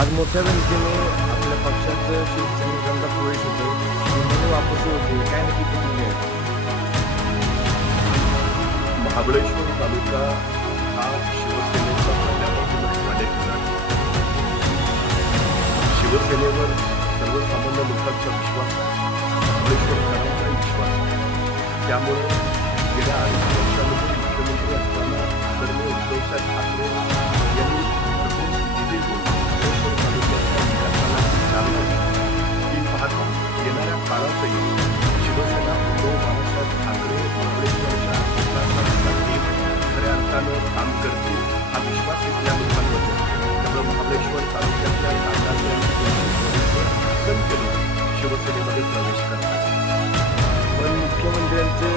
आज मोठ्या संख्येने आपल्या पक्षात शिवसैनिकांचा प्रवेश होतो म्हणून वापस होते काय नक्की प्रतिक्रिया आहे? महाबळेश्वर तालुका हा शिवसेनेचा पहिल्यापासून झालेला शिवसेनेवर सर्वसामान्य लोकांचा विश्वास आहे, महाबळेश्वरकरांचा विश्वास आहे। त्यामुळे गेल्या 2.5 वर्षामध्ये मुख्यमंत्री असताना आदरणीय उद्धवसाहेब ठाकरे यांनी भरपूर निधी देऊन महाबळेश्वर तालुक्याच्या विकासाला चालना दिली। पाहता येणाऱ्या काळातही शिवसेना उद्धव बाळासाहेब ठाकरे महाबळेश्वरच्या विकासासाठी खऱ्या अर्थानं काम करतील हा विश्वास इथल्या लोकांमध्ये। त्यामुळे महाबळेश्वर तालुक्यातल्या कांदाच्या असंख्य लोक शिवसेनेमध्ये प्रवेश करतात। पण मुख्यमंत्र्यांचं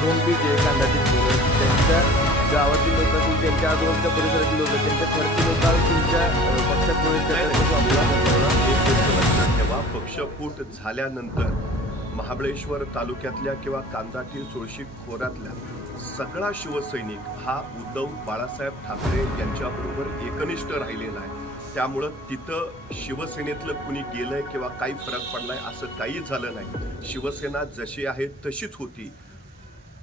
होम बीच आहे कांदाची त्यांच्या गावातील लोक असतील, त्यांच्या आजूबाजूच्या परिसरातील लोक, त्यांच्या घरची लोक तुमच्या पक्षात प्रवेश लक्षात ठेवा, पक्ष फूट झाल्यानंतर महाबळेश्वर तालुक्यातल्या किंवा कांदाटी सुळशी खोऱ्यातल्या सगळा शिवसैनिक हा उद्धव बाळासाहेब ठाकरे यांच्याबरोबर एकनिष्ठ राहिलेला आहे। त्यामुळं तिथं शिवसेनेतलं कुणी गेलंय किंवा काही फरक पडलाय असं काही झालं नाही। शिवसेना जशी आहे तशीच होती,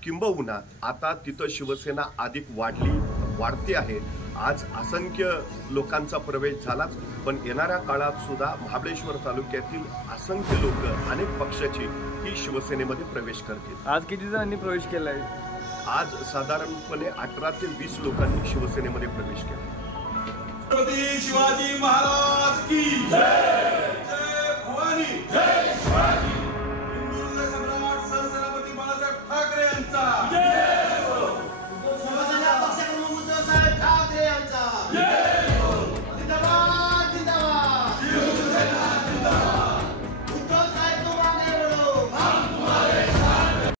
किंबहुना आता तिथं शिवसेना अधिक वाढते आहे। आज असंख्य लोकांचा प्रवेश झालाच, पण येणाऱ्या काळात सुद्धा महाबळेश्वर तालुक्यातील असंख्य लोक अनेक पक्षाची ही शिवसेनेमध्ये प्रवेश करतील। आज किती जणांनी प्रवेश केलाय? आज साधारणपणे 18 ते 20 लोकांनी शिवसेनेमध्ये प्रवेश केला। छत्रपती शिवाजी महाराज की जय, जय भवानी, जय शिवाजी।